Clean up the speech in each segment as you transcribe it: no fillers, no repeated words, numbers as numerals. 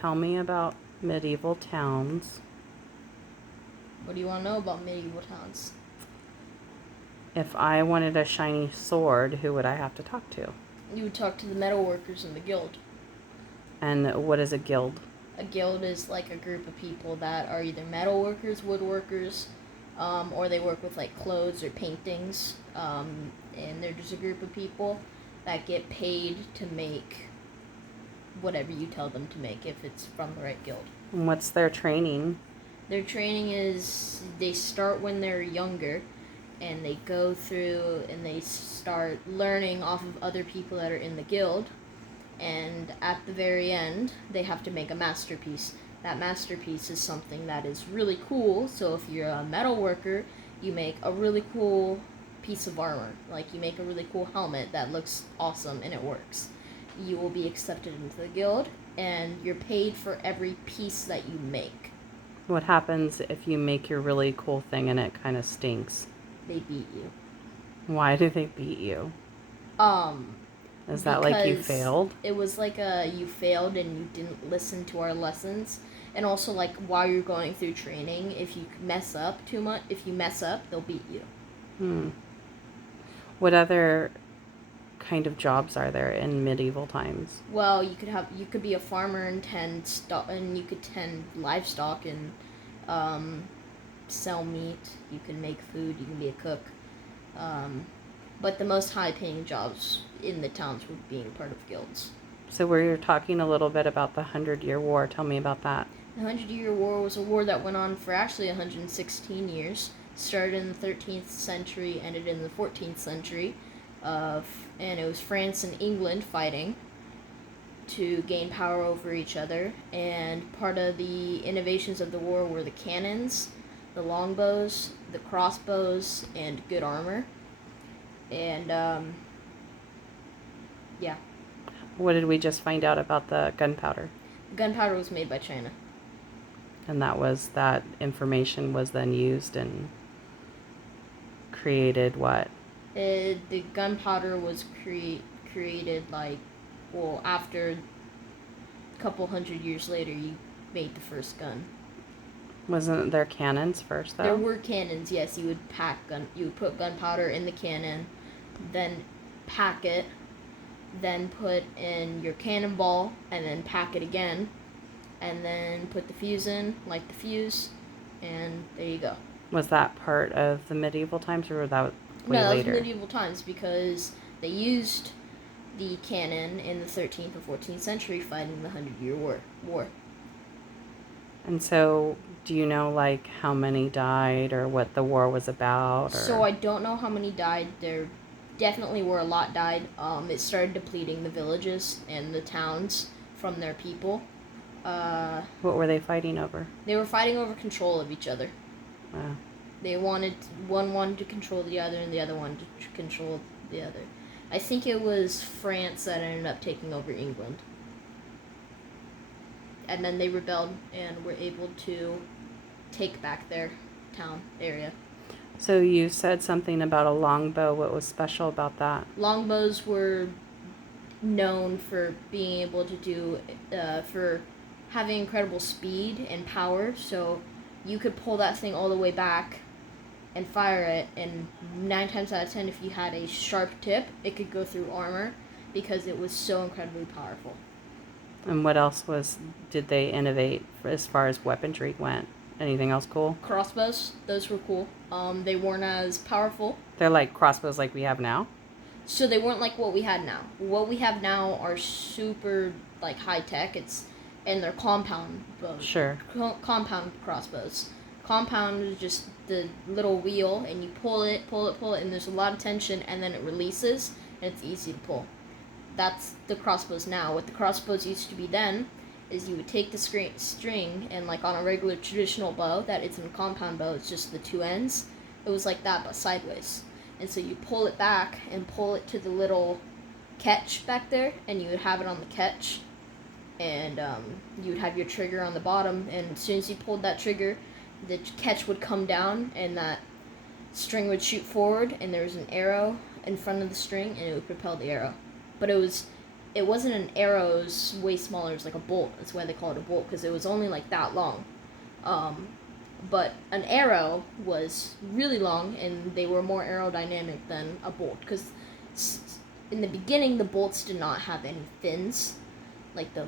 Tell me about medieval towns. What do you want to know about medieval towns? If I wanted a shiny sword, who would I have to talk to? You would talk to the metal workers in the guild. And what is a guild? A guild is like a group of people that are either metal workers, woodworkers, or they work with like clothes or paintings. And they're just a group of people that get paid to make whatever you tell them to make if it's from the right guild. And what's their training? Their training is they start when they're younger and they go through and they start learning off of other people that are in the guild. And at the very end, they have to make a masterpiece. That masterpiece is something that is really cool. So if you're a metal worker, you make a really cool piece of armor. Like you make a really cool helmet that looks awesome and it works. You will be accepted into the guild and you're paid for every piece that you make. What happens if you make your really cool thing and it kind of stinks? They beat you. Why do they beat you? Is that like you failed? It was like you failed and you didn't listen to our lessons. And also like while you're going through training, if you mess up too much, they'll beat you. What other kind of jobs are there in medieval times? Well, you could be a farmer and and you could tend livestock and sell meat. You can make food. You can be a cook. But the most high-paying jobs in the towns were being part of guilds. So we were talking a little bit about the 100-Year War. Tell me about that. The 100-Year War was a war that went on for actually 116 years. Started in the 13th century, ended in the 14th century. And it was France and England fighting to gain power over each other. And part of the innovations of the war were the cannons, the longbows, the crossbows, and good armor. And, yeah. What did we just find out about the gunpowder? Gunpowder was made by China. And that information was then used and created what? The gunpowder was created after a couple hundred years later, you made the first gun. Wasn't there cannons first, though? There were cannons, yes. You would put gunpowder in the cannon, then pack it, then put in your cannonball, and then pack it again, and then put the fuse in, light the fuse, and there you go. Was that part of the medieval times, or was that way No, that later? was medieval times because they used the cannon in the 13th or 14th century fighting the 100-Year War. And so, do you know, like, how many died or what the war was about? Or... So I don't know how many died. There definitely were a lot died. It started depleting the villages and the towns from their people. What were they fighting over? They were fighting over control of each other. Wow. They wanted to control the other and the other one to control the other. I think it was France that ended up taking over England. And then they rebelled and were able to take back their town area. So you said something about a longbow. What was special about that? Longbows were known for being able to for having incredible speed and power. So you could pull that thing all the way back and fire it, and 9 times out of 10, if you had a sharp tip, it could go through armor because it was so incredibly powerful. And what else did they innovate as far as weaponry went? Anything else cool? Crossbows, those were cool. They weren't as powerful. They're like crossbows like we have now? So they weren't like what we had now. What we have now are super like high tech. And they're compound bows. Sure. Compound crossbows. Compound is just the little wheel, and you pull it, and there's a lot of tension, and then it releases, and it's easy to pull. That's the crossbows now. What the crossbows used to be then is you would take the string, and like on a regular traditional bow that isn't a compound bow, it's just the two ends. It was like that, but sideways. And so you pull it back and pull it to the little catch back there, and you would have it on the catch. And you would have your trigger on the bottom, and as soon as you pulled that trigger, the catch would come down, and that string would shoot forward, and there was an arrow in front of the string, and it would propel the arrow. But it was it wasn't an arrow. It was way smaller. It was like a bolt. That's why they call it a bolt, because it was only like that long. But an arrow was really long, and they were more aerodynamic than a bolt. Because in the beginning, the bolts did not have any fins, like the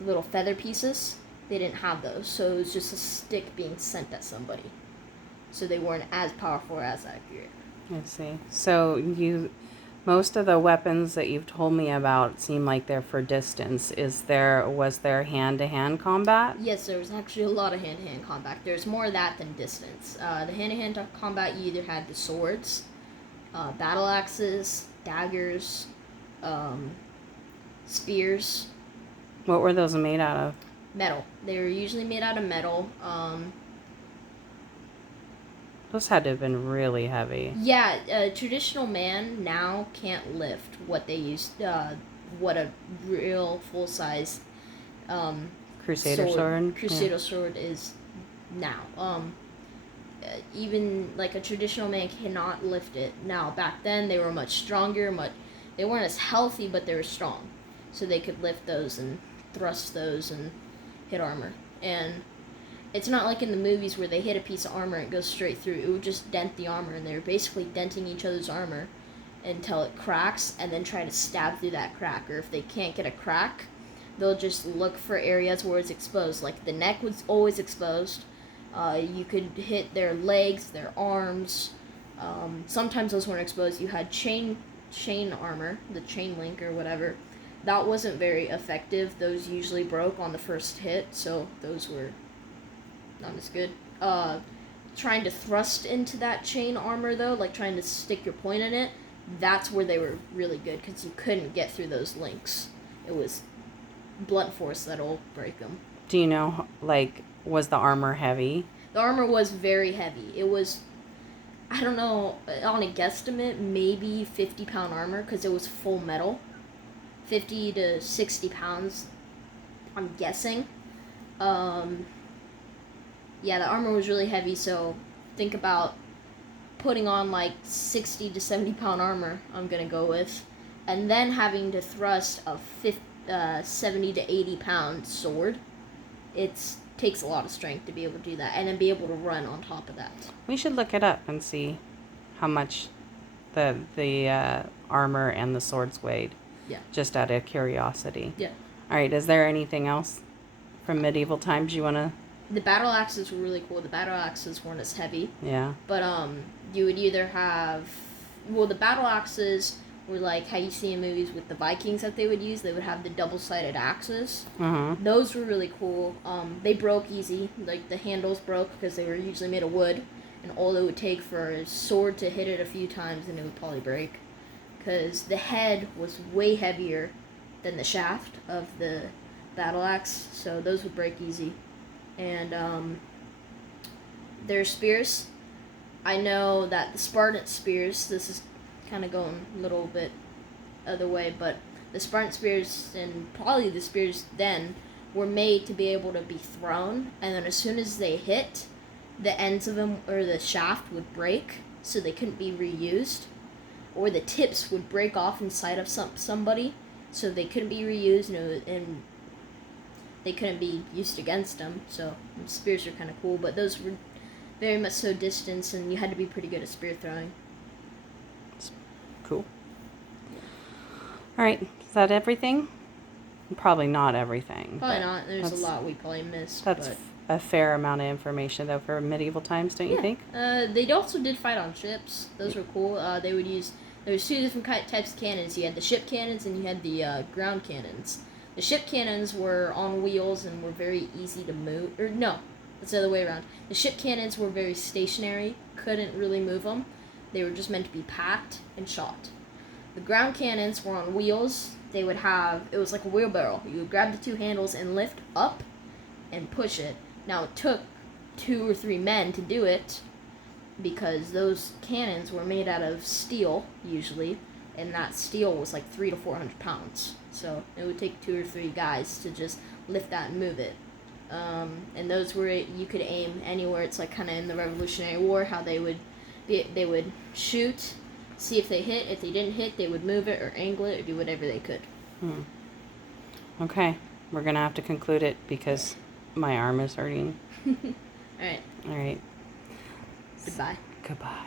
little feather pieces. They didn't have those, so it was just a stick being sent at somebody. So they weren't as powerful or as accurate. I see. So most of the weapons that you've told me about seem like they're for distance. Was there hand-to-hand combat? Yes, there was actually a lot of hand-to-hand combat. There's more of that than distance. The hand-to-hand combat, you either had the swords, battle axes, daggers, spears. What were those made out of? Metal. They were usually made out of metal. Those had to have been really heavy. Yeah, a traditional man now can't lift what they used, what a real full-size Crusader sword? Crusader sword is now. Even like a traditional man cannot lift it now. Back then, they were much stronger. They weren't as healthy, but they were strong, so they could lift those and thrust those and hit armor. And it's not like in the movies where they hit a piece of armor and it goes straight through. It would just dent the armor, and they were basically denting each other's armor until it cracks, and then try to stab through that crack. Or if they can't get a crack, they'll just look for areas where it's exposed. Like the neck was always exposed. You could hit their legs, their arms. Sometimes those weren't exposed. You had chain armor, the chain link or whatever. That wasn't very effective. Those usually broke on the first hit, so those were not as good. Trying to thrust into that chain armor, though, like trying to stick your point in it, that's where they were really good, because you couldn't get through those links. It was blunt force that'll break them. Do you know, like, was the armor heavy? The armor was very heavy. It was, I don't know, on a guesstimate, maybe 50-pound armor, because it was full metal. 50 to 60 pounds, I'm guessing. Yeah, the armor was really heavy, so think about putting on like 60 to 70-pound armor, I'm going to go with, and then having to thrust a 70 to 80-pound sword. It takes a lot of strength to be able to do that, and then be able to run on top of that. We should look it up and see how much the armor and the swords weighed. Yeah. Just out of curiosity. Yeah. All right, is there anything else from medieval times you want to... The battle axes were really cool. The battle axes weren't as heavy. Yeah. But you would either have... Well, the battle axes were like how you see in movies with the Vikings that they would use. They would have the double-sided axes. Mm-hmm. Those were really cool. They broke easy. Like, the handles broke because they were usually made of wood. And all it would take for a sword to hit it a few times, and it would probably break. Because the head was way heavier than the shaft of the battle axe. So those would break easy. And their spears, I know that the Spartan spears, this is kind of going a little bit other way, but the Spartan spears, and probably the spears then, were made to be able to be thrown, and then as soon as they hit, the ends of them, or the shaft, would break, so they couldn't be reused, or the tips would break off inside of somebody, so they couldn't be reused, and they couldn't be used against them. So spears are kind of cool, but those were very much so distance, and you had to be pretty good at spear throwing. Cool. All right, is that everything? Probably not everything. Probably not. There's a lot we probably missed. That's a fair amount of information, though, for medieval times, don't you think? They also did fight on ships. Those were cool. They would use... There was two different types of cannons. You had the ship cannons, and you had the ground cannons. The ship cannons were on wheels and were very easy to move. Or no, it's the other way around. The ship cannons were very stationary, couldn't really move them. They were just meant to be packed and shot. The ground cannons were on wheels. They would have, it was like a wheelbarrow. You would grab the two handles and lift up and push it. Now, it took 2 or 3 men to do it because those cannons were made out of steel, usually, and that steel was like 300 to 400 pounds. So it would take 2 or 3 guys to just lift that and move it. And those were, you could aim anywhere. It's like kind of in the Revolutionary War, how they would shoot, see if they hit. If they didn't hit, they would move it or angle it or do whatever they could. Okay, we're gonna have to conclude it because my arm is hurting. All right. All right. Goodbye. Goodbye.